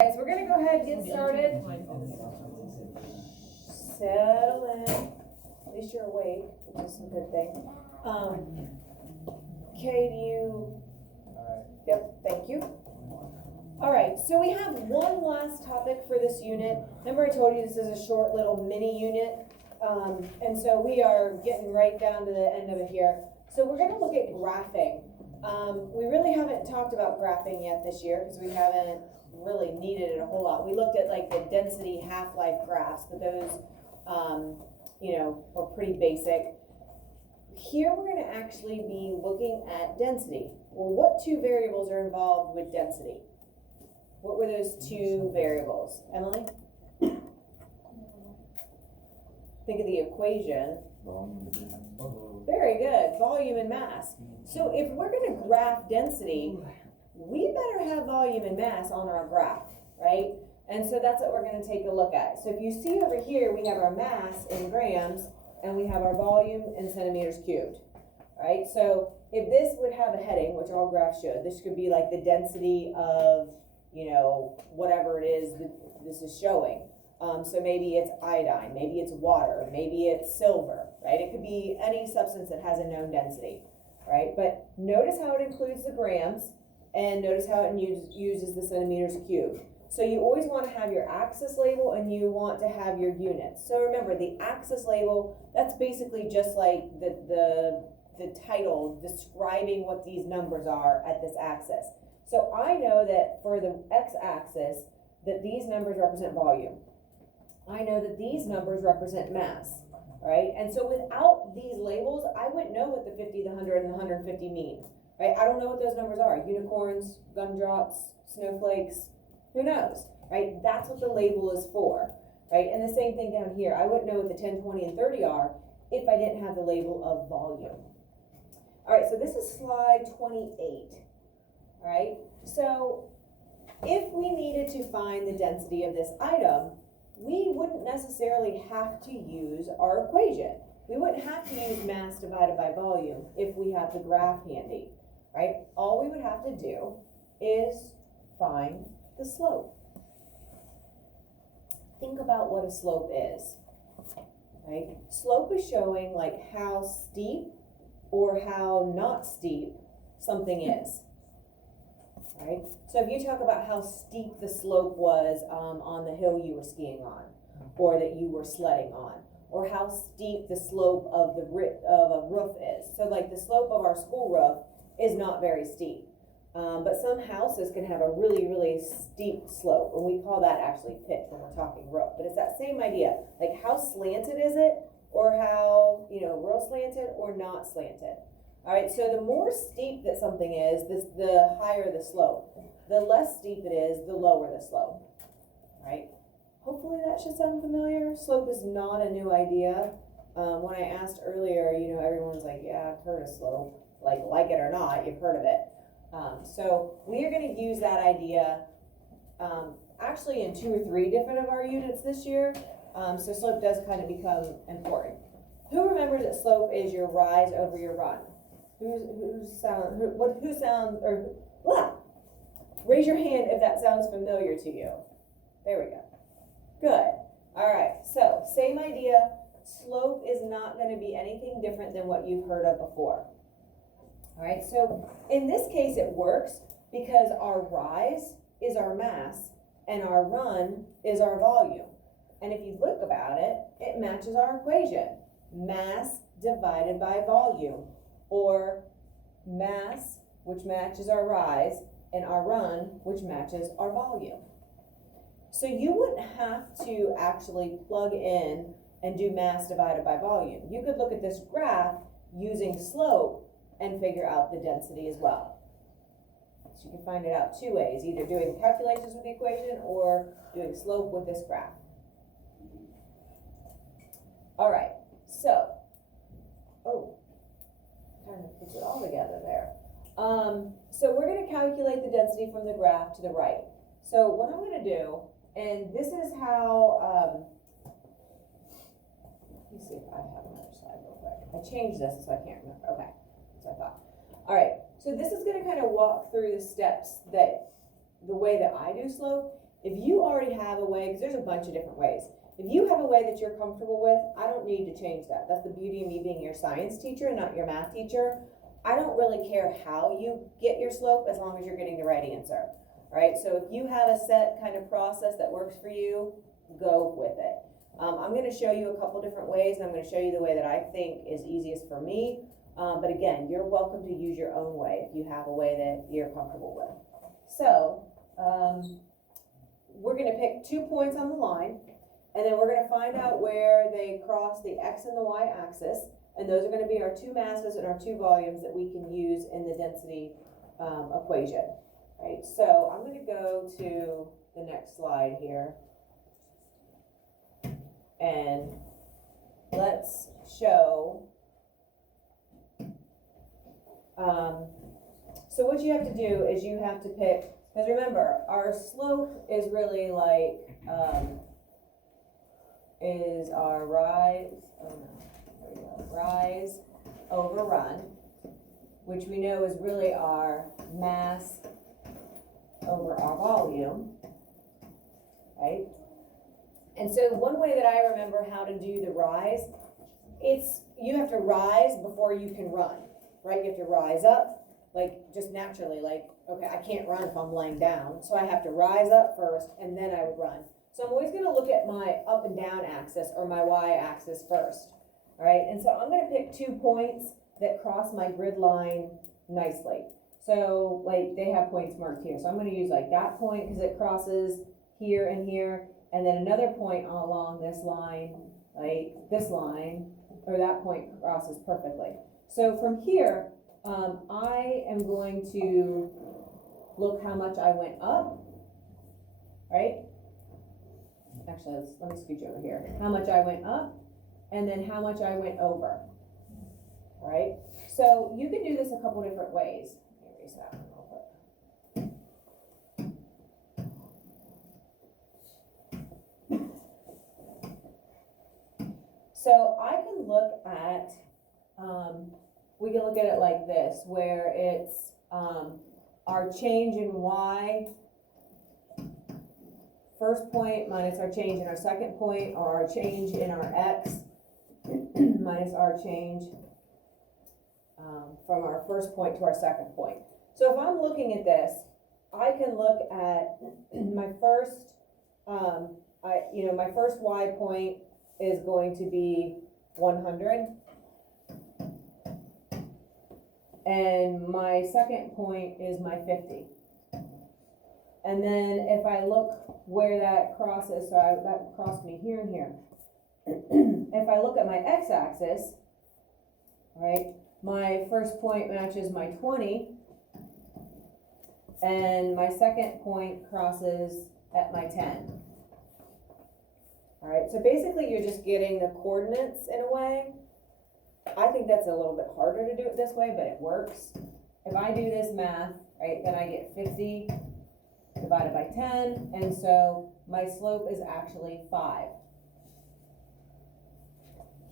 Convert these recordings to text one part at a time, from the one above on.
Guys, we're gonna go ahead and get started. Settle in. At least you're awake, which is a good thing. Kay, do you? Yep, thank you. All right, so we have one last topic for this unit. Remember I told you this is a short little mini unit. And so we are getting right down to the end of it here. So we're gonna look at graphing. We really haven't talked about graphing yet this year because we haven't really needed it a whole lot. We looked at like the density half-life graphs, but those, are pretty basic. Here we're going to actually be looking at density. Well, what two variables are involved with density? What were those two variables? Emily? Think of the equation. Very good. Volume and mass. So if we're going to graph density, we better have volume and mass on our graph, right? And so that's what we're going to take a look at. So if you see over here, we have our mass in grams and we have our volume in centimeters cubed, right? So if this would have a heading, which all graphs should, this could be like the density of, whatever it is that this is showing. So maybe it's iodine, maybe it's water, maybe it's silver, right? It could be any substance that has a known density, right? But notice how it includes the grams. And notice how it uses the centimeters cubed. So you always want to have your axis label and you want to have your units. So remember, the axis label, that's basically just like the title describing what these numbers are at this axis. So I know that for the x-axis, that these numbers represent volume. I know that these numbers represent mass, right? And so without these labels, I wouldn't know what the 50, the 100, and the 150 mean. Right? I don't know what those numbers are. Unicorns, gumdrops, snowflakes, who knows, right? That's what the label is for, right? And the same thing down here. I wouldn't know what the 10, 20, and 30 are if I didn't have the label of volume. All right, so this is slide 28, all right? So if we needed to find the density of this item, we wouldn't necessarily have to use our equation. We wouldn't have to use mass divided by volume if we have the graph handy. Right? All we would have to do is find the slope. Think about what a slope is, right? Slope is showing like how steep or how not steep something is, right? So if you talk about how steep the slope was on the hill you were skiing on, or that you were sledding on, or how steep the slope of a roof is. So like the slope of our school roof is not very steep. But some houses can have a really, really steep slope, and we call that actually pitch when we're talking roof. But it's that same idea, like how slanted is it, or how, real slanted or not slanted. All right, so the more steep that something is, the higher the slope. The less steep it is, the lower the slope, all right? Hopefully that should sound familiar. Slope is not a new idea. When I asked earlier, everyone's like, yeah, I've heard of slope. Like it or not, you've heard of it. So we are going to use that idea actually in 2 or 3 different of our units this year. So slope does kind of become important. Who remembers that slope is your rise over your run? Raise your hand if that sounds familiar to you. There we go. Good. All right. So same idea. Slope is not going to be anything different than what you've heard of before. All right, so in this case it works because our rise is our mass and our run is our volume. And if you look about it, it matches our equation. Mass divided by volume, or mass, which matches our rise, and our run, which matches our volume. So you wouldn't have to actually plug in and do mass divided by volume. You could look at this graph using slope and figure out the density as well. So you can find it out 2 ways, either doing calculations with the equation or doing slope with this graph. All right, so, trying to put it all together there. So we're going to calculate the density from the graph to the right. So what I'm going to do, and this is how, let me see if I have another slide real quick. I changed this so I can't remember. Okay. I thought. All right, so this is going to kind of walk through the steps that the way that I do slope. If you already have a way, because there's a bunch of different ways. If you have a way that you're comfortable with, I don't need to change that. That's the beauty of me being your science teacher, not your math teacher. I don't really care how you get your slope as long as you're getting the right answer. All right, so if you have a set kind of process that works for you, go with it. I'm going to show you a couple different ways, and I'm going to show you the way that I think is easiest for me. But again, you're welcome to use your own way if you have a way that you're comfortable with. So we're going to pick 2 points on the line, and then we're going to find out where they cross the x and the y axis, and those are going to be our 2 masses and our 2 volumes that we can use in the density equation. Right, so I'm going to go to the next slide here, and let's show. So what you have to do is you have to pick, because remember, our slope is really like, is our rise, there we go, rise over run, which we know is really our mass over our volume, right? And so one way that I remember how to do the rise, it's, you have to rise before you can run, right? You have to rise up, like just naturally, like, okay, I can't run if I'm laying down, so I have to rise up first and then I would run. So I'm always gonna look at my up and down axis or my y axis first, all right? And so I'm gonna pick 2 points that cross my grid line nicely. So like they have points marked here. So I'm gonna use like that point because it crosses here and here, and then another point along this line, like this line, or that point crosses perfectly. So from here, I am going to look how much I went up, right? Actually, let me scooch over here. How much I went up, and then how much I went over, all right? So you can do this a couple different ways. Let me erase that one real quick. So I can look at, we can look at it like this, where it's our change in y, first point minus our change in our second point, or our change in our x minus our change from our first point to our second point. So if I'm looking at this, I can look at my first, my first y point is going to be 100. And my second point is my 50. And then if I look where that crosses, that crossed me here and here. If I look at my x-axis, right, my first point matches my 20, and my second point crosses at my 10. All right, so basically you're just getting the coordinates in a way. I think that's a little bit harder to do it this way, but it works. If I do this math, right, then I get 50 divided by 10, and so my slope is actually 5.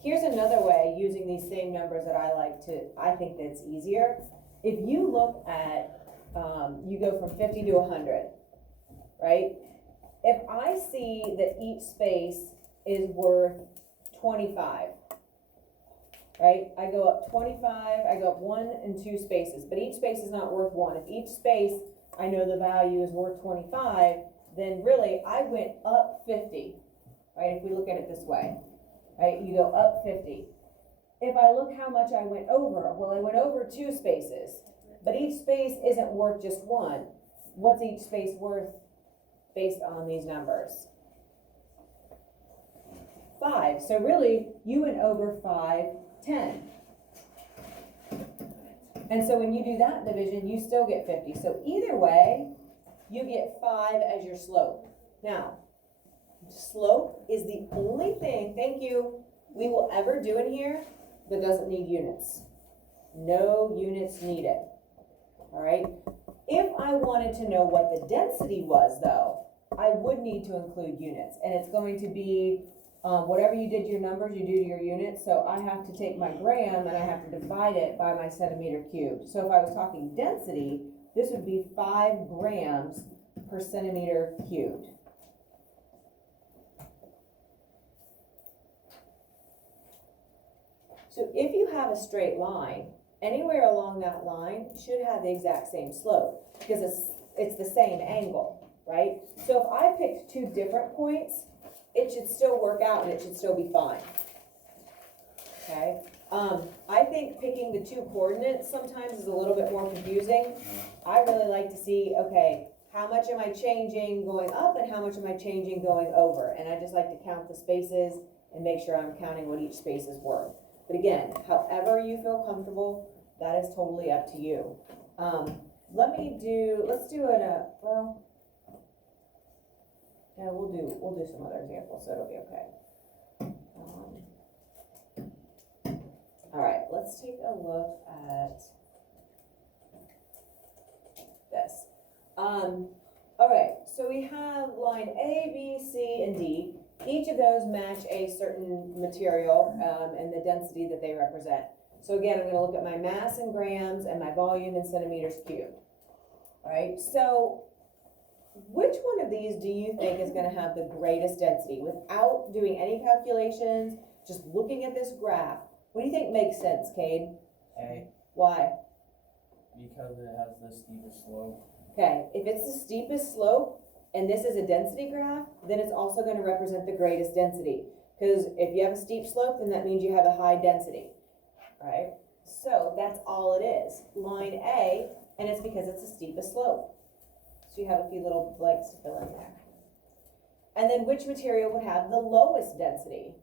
Here's another way, using these same numbers that I think that's easier. If you look at, you go from 50 to 100, right? If I see that each space is worth 25, right? I go up 25, I go up 1 and 2 spaces, but each space is not worth 1. If each space, I know the value is worth 25, then really I went up 50, right? If we look at it this way, right? You go up 50. If I look how much I went over, well, I went over 2 spaces, but each space isn't worth just 1. What's each space worth based on these numbers? 5. So really, you went over 5, 10. And so when you do that division, you still get 50. So either way, you get 5 as your slope. Now, slope is the only thing, thank you, we will ever do in here that doesn't need units. No units needed. All right? If I wanted to know what the density was, though, I would need to include units. And it's going to be whatever you did your numbers, you do to your units. So I have to take my gram and I have to divide it by my centimeter cubed. So if I was talking density, this would be 5 grams per centimeter cubed. So if you have a straight line, anywhere along that line should have the exact same slope, because it's the same angle, right? So if I picked two different points, it should still work out and it should still be fine. Okay, I think picking the two coordinates sometimes is a little bit more confusing. I really like to see, okay, how much am I changing going up and how much am I changing going over? And I just like to count the spaces and make sure I'm counting what each space is worth. But again, however you feel comfortable, that is totally up to you. Let's do it, well, yeah, we'll do some other examples, so it'll be okay. All right, let's take a look at this. All right, so we have line A, B, C, and D. Each of those match a certain material and the density that they represent. So again, I'm going to look at my mass in grams and my volume in centimeters cubed. All right, so which one of these do you think is going to have the greatest density? Without doing any calculations, just looking at this graph, what do you think makes sense, Cade? A. Why? Because it has the steepest slope. Okay, if it's the steepest slope and this is a density graph, then it's also going to represent the greatest density. Because if you have a steep slope, then that means you have a high density, right? So that's all it is. Line A, and it's because it's the steepest slope. So you have a few little blanks to fill in there. And then which material would have the lowest density?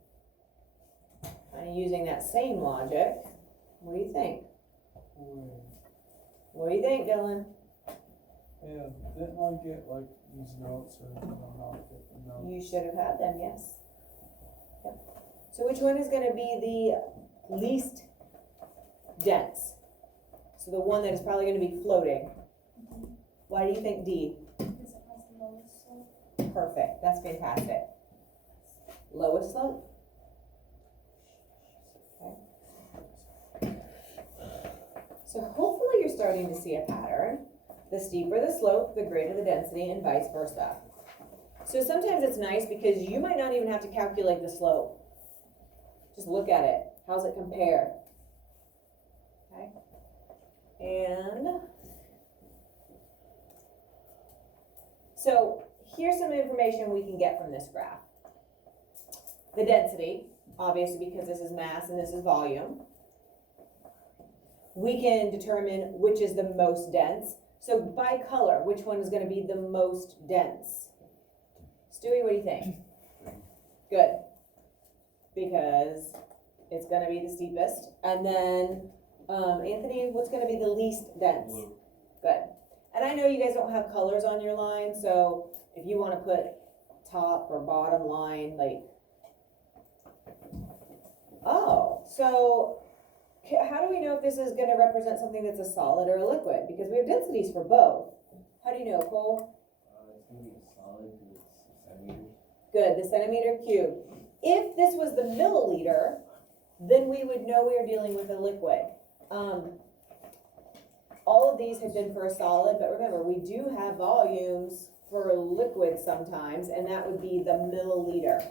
Kind of using that same logic, what do you think? What do you think, Dylan? Yeah, didn't I get like these notes or did I not get the notes? You should have had them, yes. Yep. So which one is going to be the least dense? So the one that is probably going to be floating. Why do you think D? Because it has the lowest slope. Perfect, that's fantastic. Lowest slope? Okay. So hopefully you're starting to see a pattern. The steeper the slope, the greater the density, and vice versa. So sometimes it's nice because you might not even have to calculate the slope. Just look at it. How's it compare? Okay. And so here's some information we can get from this graph. The density, obviously because this is mass and this is volume. We can determine which is the most dense. So by color, which one is going to be the most dense? Stewie, what do you think? Good. Because it's going to be the steepest. And then, Anthony, what's going to be the least dense? Blue. Good. And I know you guys don't have colors on your line, so if you want to put top or bottom line, like, oh, so how do we know if this is going to represent something that's a solid or a liquid? Because we have densities for both. How do you know, Cole? It's going to be solid because it's centimeters. Good, the centimeter cube. If this was the milliliter, then we would know we are dealing with a liquid. All of these have been for a solid, but remember, we do have volumes for a liquid sometimes, and that would be the milliliter.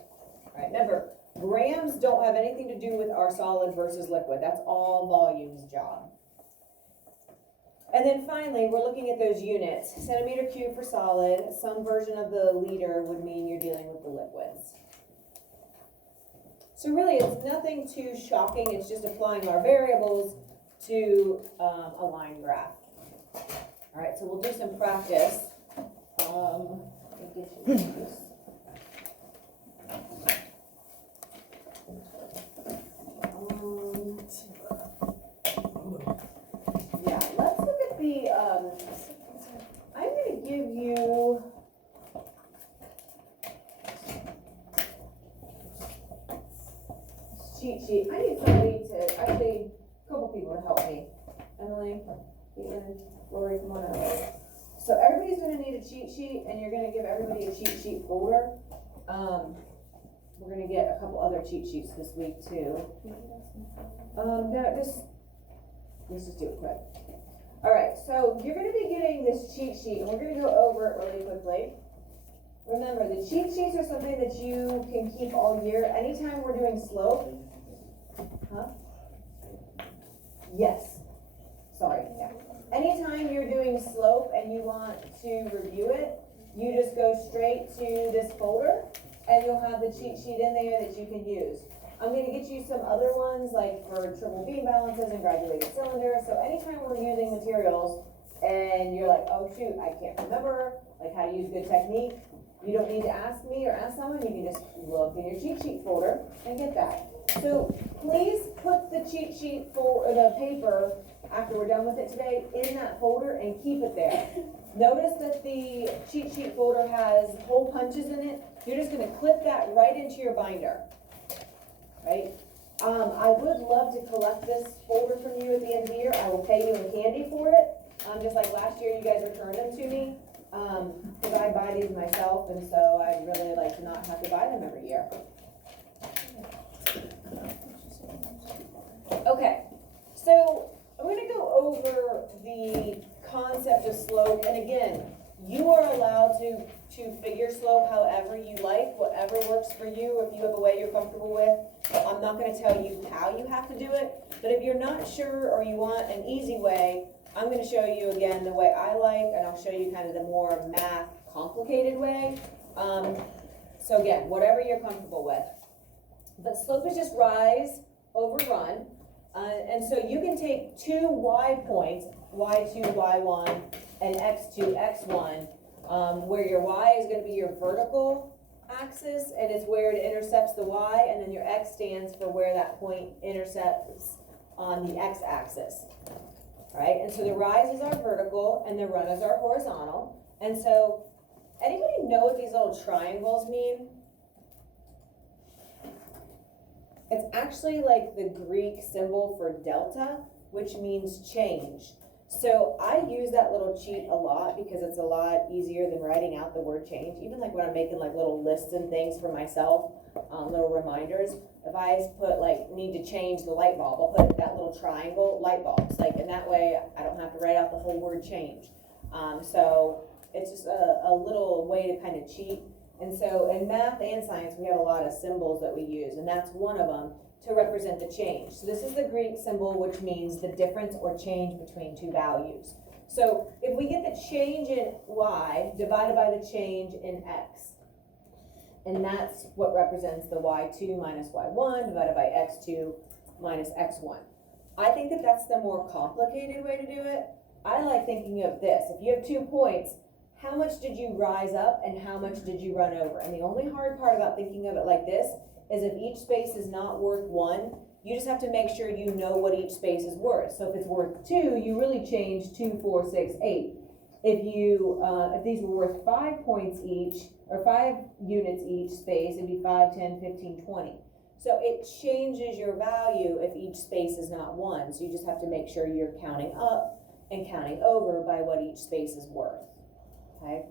All right, remember, grams don't have anything to do with our solid versus liquid. That's all volume's job. And then finally, we're looking at those units. Centimeter cube for solid. Some version of the liter would mean you're dealing with the liquids. So really, it's nothing too shocking. It's just applying our variables to a line graph. All right, so we'll do some practice. Yeah, let's look at the, I'm going to give you cheat sheet. I need somebody to, actually, a couple people to help me. Emily, Caitlin, Lori, come on over. So everybody's going to need a cheat sheet, and you're going to give everybody a cheat sheet folder. We're going to get a couple other cheat sheets this week, too. No, let's just do it quick. All right, so you're going to be getting this cheat sheet, and we're going to go over it really quickly. Remember, the cheat sheets are something that you can keep all year. Anytime we're doing slope, huh? Yes, sorry, yeah. Anytime you're doing slope and you want to review it, you just go straight to this folder and you'll have the cheat sheet in there that you can use. I'm gonna get you some other ones like for triple beam balances and graduated cylinders. So anytime we're using materials and you're like, oh shoot, I can't remember like how to use good technique, you don't need to ask me or ask someone, you can just look in your cheat sheet folder and get that. So please put the cheat sheet or the paper after we're done with it today in that folder and keep it there. Notice that the cheat sheet folder has hole punches in it. You're just gonna clip that right into your binder, right? I would love to collect this folder from you at the end of the year. I will pay you in candy for it. Just like last year, you guys returned them to me. Because I buy these myself, and so I'd really like to not have to buy them every year. Okay, so I'm gonna go over the concept of slope, and again, you are allowed to figure slope however you like, whatever works for you, if you have a way you're comfortable with. I'm not gonna tell you how you have to do it, but if you're not sure or you want an easy way, I'm gonna show you again the way I like, and I'll show you kind of the more math complicated way. So again, whatever you're comfortable with. But slope is just rise over run. And so you can take two y points, y2, y1, and x2, x1, where your y is gonna be your vertical axis, and it's where it intercepts the y, and then your x stands for where that point intercepts on the x-axis. Right, and so the rise is our vertical and the run is our horizontal. And so, anybody know what these little triangles mean? It's actually like the Greek symbol for delta, which means change. So I use that little cheat a lot because it's a lot easier than writing out the word change. Even like when I'm making like little lists and things for myself, little reminders. If I put like need to change the light bulb, I'll put that little triangle light bulbs. Like, and that way I don't have to write out the whole word change. So it's just a little way to kind of cheat. And so in math and science, we have a lot of symbols that we use, and that's one of them to represent the change. So this is the Greek symbol, which means the difference or change between two values. So if we get the change in y divided by the change in x, and that's what represents the y2 minus y1 divided by x2 minus x1. I think that that's the more complicated way to do it. I like thinking of this. If you have 2 points, how much did you rise up and how much did you run over? And the only hard part about thinking of it like this is if each space is not worth 1, you just have to make sure you know what each space is worth. So if it's worth 2, you really change 2, 4, 6, 8. If these were worth 5 points each, or 5 units each space, it'd be 5, 10, 15, 20. So it changes your value if each space is not 1. So you just have to make sure you're counting up and counting over by what each space is worth. Okay.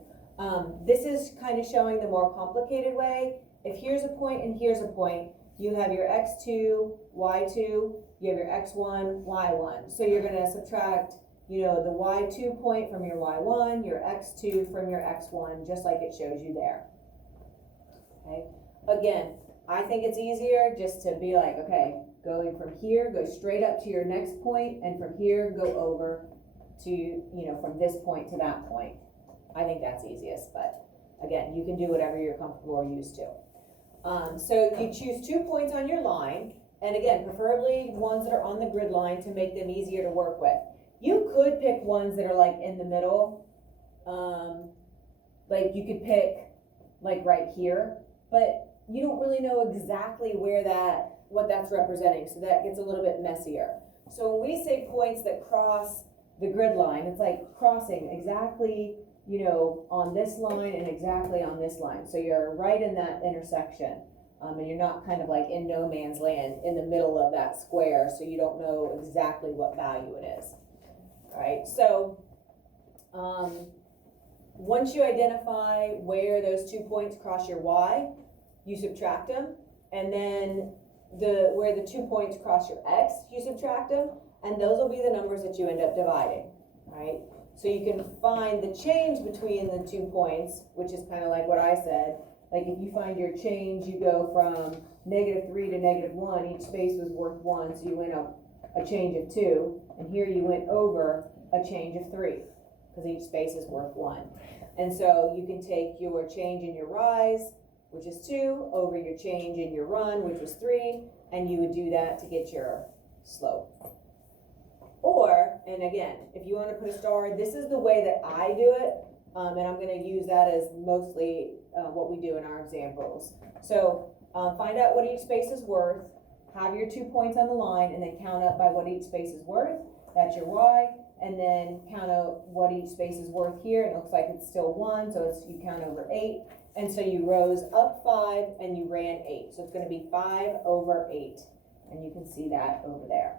This is kind of showing the more complicated way. If here's a point and here's a point, you have your x2, y2, you have your x1, y1. So you're going to subtract, the y2 point from your y1, your x2 from your x1, just like it shows you there. Okay. Again, I think it's easier just to be like, okay, going from here, go straight up to your next point, and from here, go over to, from this point to that point. I think that's easiest, but again, you can do whatever you're comfortable or used to. So you choose 2 points on your line, and again, preferably ones that are on the grid line to make them easier to work with. You could pick ones that are like in the middle, like you could pick like right here, but you don't really know exactly what that's representing, so that gets a little bit messier. So when we say points that cross the grid line, it's like crossing exactly on this line and exactly on this line. So you're right in that intersection, and you're not kind of like in no man's land in the middle of that square, so you don't know exactly what value it is. All right, so once you identify where those 2 points cross your y, you subtract them, and then where the 2 points cross your x, you subtract them, and those will be the numbers that you end up dividing, right? So you can find the change between the 2 points, which is kind of like what I said. Like if you find your change, you go from -3 to -1, each space was worth 1, so you went up a change of 2, and here you went over a change of 3, because each space is worth 1. And so you can take your change in your rise, which is 2, over your change in your run, which was 3, and you would do that to get your slope. Or, and again, if you want to put a star, this is the way that I do it, and I'm going to use that as mostly what we do in our examples. So find out what each space is worth, have your 2 points on the line, and then count up by what each space is worth. That's your y, and then count out what each space is worth here. It looks like it's still 1, so it's, you count over 8. And so you rose up 5 and you ran 8. So it's going to be 5 over 8. And you can see that over there.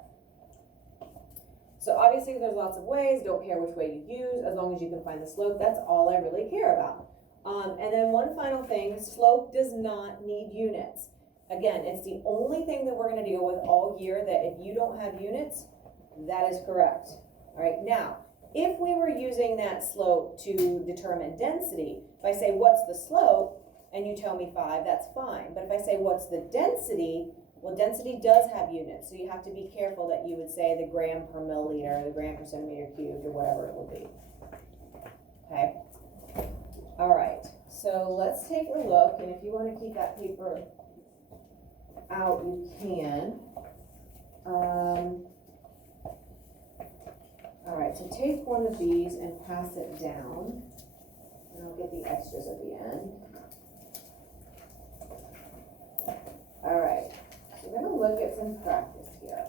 So obviously there's lots of ways. Don't care which way you use, as long as you can find the slope. That's all I really care about. And then one final thing, slope does not need units. Again, it's the only thing that we're going to deal with all year that if you don't have units, that is correct. All right, now, if we were using that slope to determine density, if I say, what's the slope, and you tell me 5, that's fine. But if I say, what's the density, well, density does have units, so you have to be careful that you would say the gram per milliliter, or the gram per centimeter cubed, or whatever it will be. Okay? All right, so let's take a look, and if you want to keep that paper out, you can. All right, so take one of these and pass it down, and I'll get the extras at the end. All right, so we're gonna look at some practice here.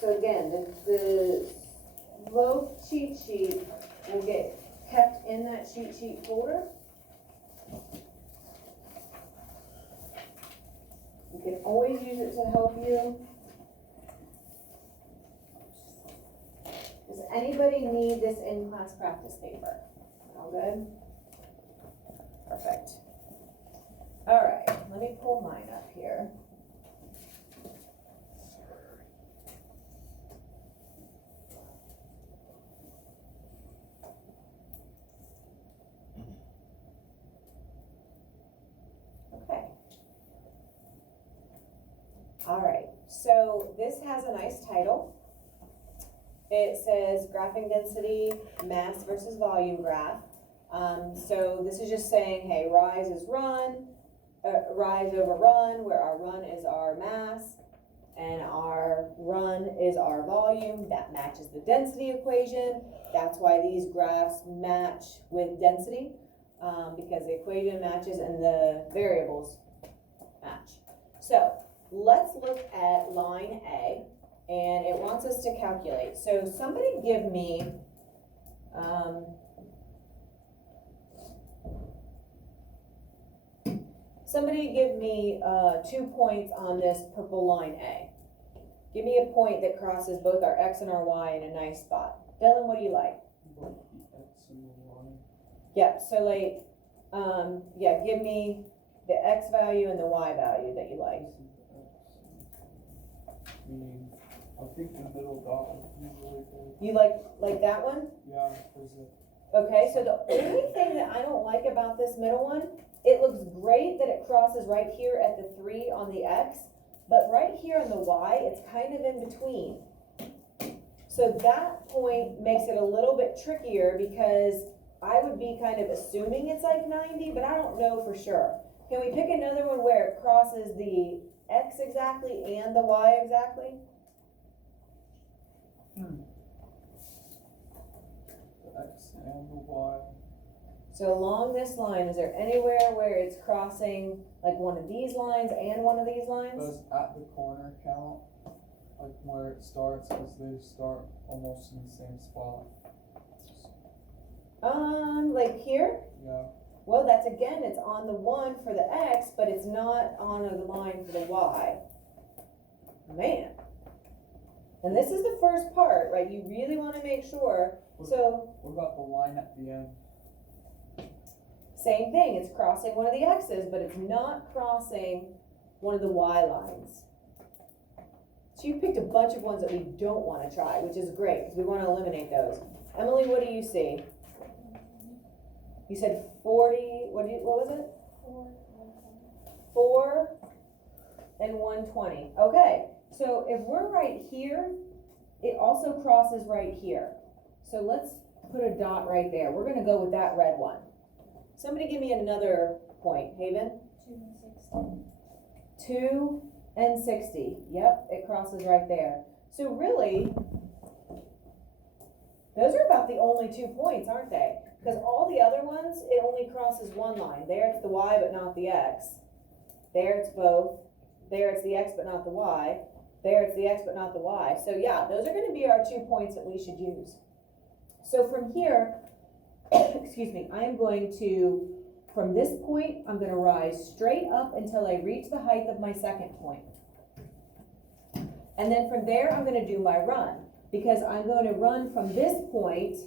So again, the slope cheat sheet will get kept in that cheat sheet folder. You can always use it to help you. Does anybody need this in-class practice paper? All good? Perfect. All right, let me pull mine up here. Okay. All right, so this has a nice title. It says graphing density, mass versus volume graph. So this is just saying, hey, rise is run, rise over run, where our run is our mass and our run is our volume. That matches the density equation. That's why these graphs match with density, because the equation matches and the variables match. So let's look at line A, and it wants us to calculate. So somebody give me, somebody give me 2 points on this purple line A. Give me a point that crosses both our X and our Y in a nice spot. Dylan, what do you like? Both the X and the Y. Yeah, so like, yeah, give me the X value and the Y value that you like. I think the middle dot would be really good. You like that one? Yeah, because it. Okay, so the only thing that I don't like about this middle one, it looks great that it crosses right here at the 3 on the X, but right here on the Y, it's kind of in between. So that point makes it a little bit trickier because I would be kind of assuming it's like 90, but I don't know for sure. Can we pick another one where it crosses the X exactly and the Y exactly? The X and the Y. So along this line, is there anywhere where it's crossing like one of these lines and one of these lines? Does at the corner count? Like where it starts, because they start almost in the same spot. Like here? Yeah. Well, that's again, it's on the 1 for the X, but it's not on the line for the Y. Man. And this is the first part, right? You really want to make sure. So, What about the line at the end? same thing, it's crossing one of the X's, but it's not crossing one of the Y lines. So you picked a bunch of ones that we don't want to try, which is great, because we want to eliminate those. Emily, what do you see? You said 40, what was it? 4, 4 and 120. Okay, so if we're right here, it also crosses right here. So let's put a dot right there. We're gonna go with that red one. Somebody give me another point, Haven. 2 and 60. Yep, it crosses right there. So really, those are about the only 2 points, aren't they? Because all the other ones, it only crosses one line. There it's the y but not the x. There it's both. There it's the x but not the y. There it's the x but not the y. So yeah, those are going to be our 2 points that we should use. So from here, excuse me, I am going to, from this point, I'm going to rise straight up until I reach the height of my second point. And then from there, I'm going to do my run, because I'm going to run from this point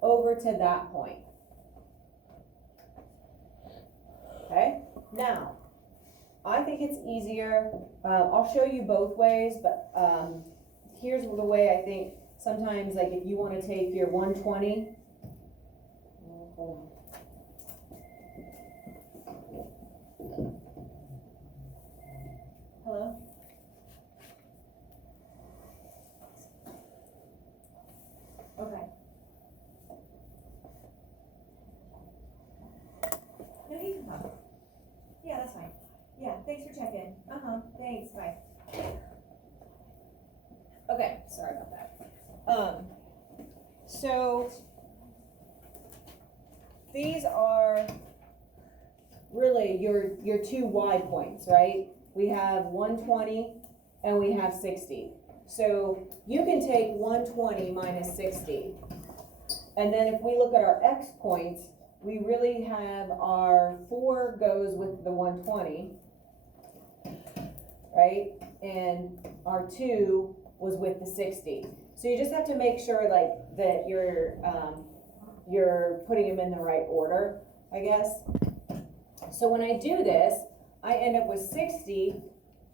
over to that point. Okay, now, I think it's easier, I'll show you both ways, but here's the way I think sometimes, like if you want to take your 120, hold on. Hello? Okay. No, you can come. Yeah, that's fine. Yeah, thanks for checking. Thanks, bye. Okay, sorry about that. So these are really your 2 y points, right? We have 120 and we have 60. So you can take 120 minus 60. And then if we look at our x points, we really have our 4 goes with the 120, right? And our 2 was with the 60. So you just have to make sure like that you're putting them in the right order, I guess. So when I do this, I end up with 60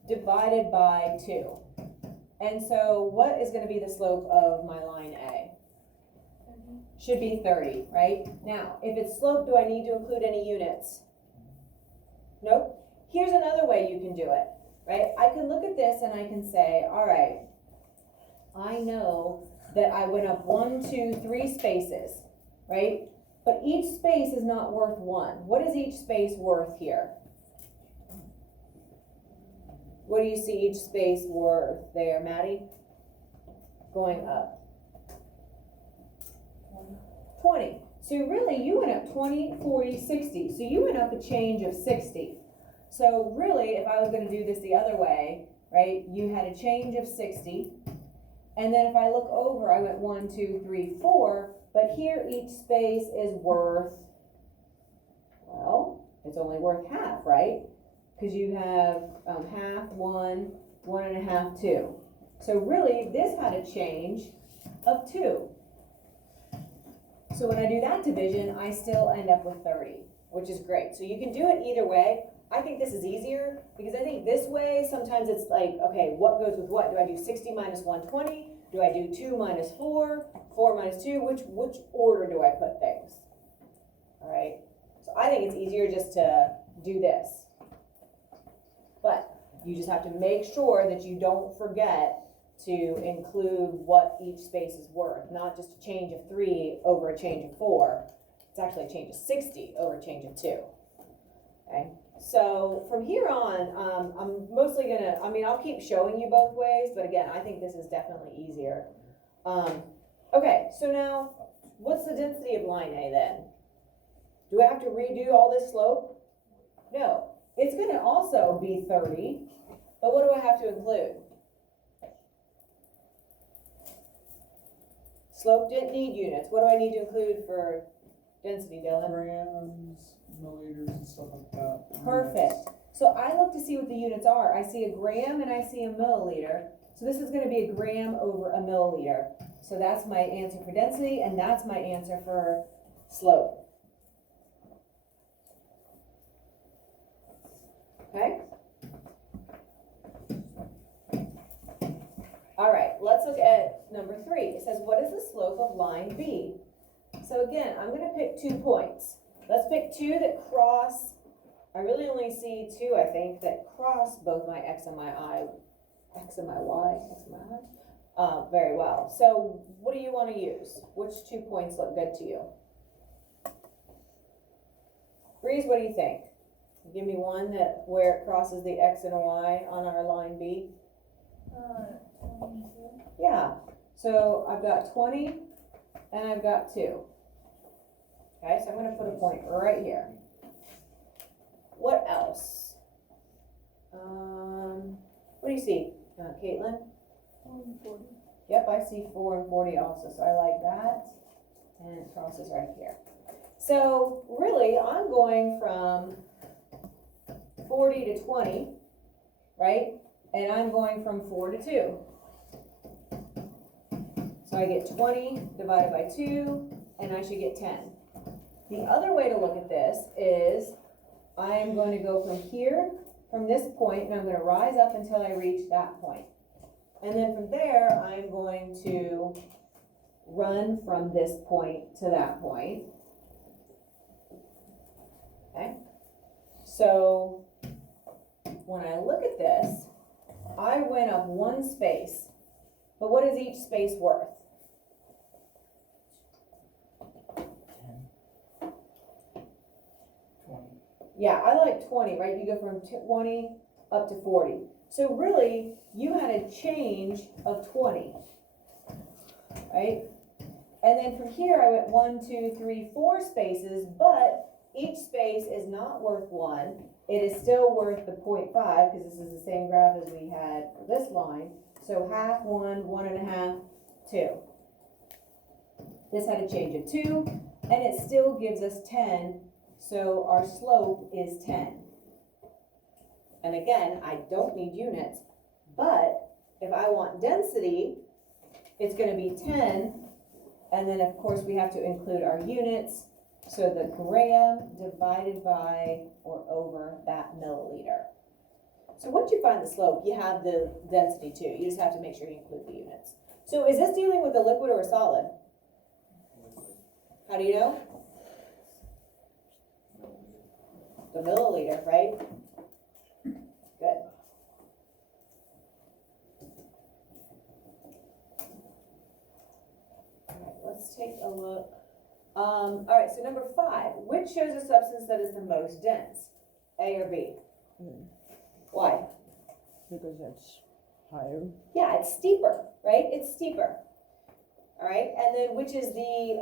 divided by 2. And so what is going to be the slope of my line A? Should be 30, right? Now, if it's sloped, do I need to include any units? Nope. Here's another way you can do it, right? I can look at this and I can say, all right, I know that I went up 1, 2, 3 spaces, right? But each space is not worth 1. What is each space worth here? What do you see each space worth there, Maddie? Going up. 20. So really, you went up 20, 40, 60. So you went up a change of 60. So really, if I was going to do this the other way, right, you had a change of 60. And then if I look over, I went 1, 2, 3, 4. But here, each space is worth, well, it's only worth half, right? Because you have half, 1, 1.5, 2. So really, this had a change of 2. So when I do that division, I still end up with 30, which is great. So you can do it either way. I think this is easier because I think this way, sometimes it's like, okay, what goes with what? Do I do 60 minus 120? Do I do 2 minus 4? 4 minus 2? Which order do I put things? All right. So I think it's easier just to do this. But you just have to make sure that you don't forget to include what each space is worth, not just a change of 3 over a change of 4. It's actually a change of 60 over a change of 2. Okay, so from here on, I'm mostly gonna, I'll keep showing you both ways, but again, I think this is definitely easier. Okay, so now, what's the density of line A then? Do I have to redo all this slope? No, it's gonna also be 30, but what do I have to include? Slope didn't need units. What do I need to include for density, Dylan? Grams, milliliters, and stuff like that. Perfect. So I look to see what the units are. I see a gram and I see a milliliter. So this is going to be a gram over a milliliter. So that's my answer for density, and that's my answer for slope. Okay? All right, let's look at number 3. It says, what is the slope of line B? So again, I'm gonna pick 2 points. Let's pick 2 that cross, I really only see 2, I think, that cross both my X and my Y, very well. So what do you wanna use? Which 2 points look good to you? Breeze, what do you think? Give me one that, where it crosses the X and a Y on our line B. 22. Yeah, so I've got 20 and I've got 2. Okay, so I'm gonna put a point right here. What else? What do you see, Caitlin? 40. Yep, I see 4 and 40 also, so I like that. And it crosses right here. So really, I'm going from 40 to 20, right? And I'm going from 4 to 2. So I get 20 divided by 2, and I should get 10. The other way to look at this is I am going to go from here, from this point, and I'm going to rise up until I reach that point. And then from there, I'm going to run from this point to that point. Okay? So when I look at this, I went up 1 space. But what is each space worth? 20. Yeah, I like 20, right? You go from 20 up to 40. So really, you had a change of 20, right? And then from here, I went 1, 2, 3, 4 spaces, but each space is not worth 1. It is still worth the 0.5, because this is the same graph as we had for this line. So half, 1, 1.5, 2. This had a change of 2, and it still gives us 10, so our slope is 10. And again, I don't need units, but if I want density, it's gonna be 10, and then of course we have to include our units, so the gram divided by or over that milliliter. So once you find the slope, you have the density too. You just have to make sure you include the units. So is this dealing with a liquid or a solid? How do you know? The milliliter, right? Good. All right, let's take a look. All right, so number 5, which shows a substance that is the most dense? A or B? Why? Because that's higher. Yeah, it's steeper, right? It's steeper. All right, and then which is the,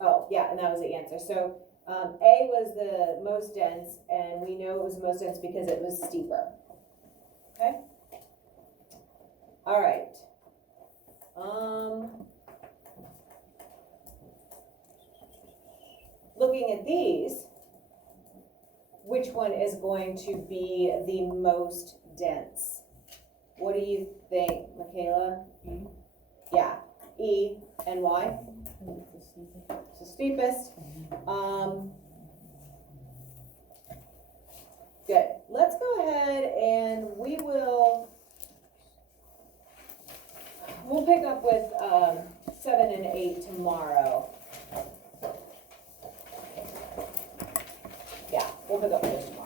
oh, yeah, and that was the answer. So A was the most dense, and we know it was the most dense because it was steeper. Okay? All right. Looking at these, which one is going to be the most dense? What do you think, Michaela? E. Yeah, E and Y. It's So steepest. Good. Let's go ahead and we'll pick up with 7 and 8 tomorrow. Yeah, we'll pick up with those tomorrow.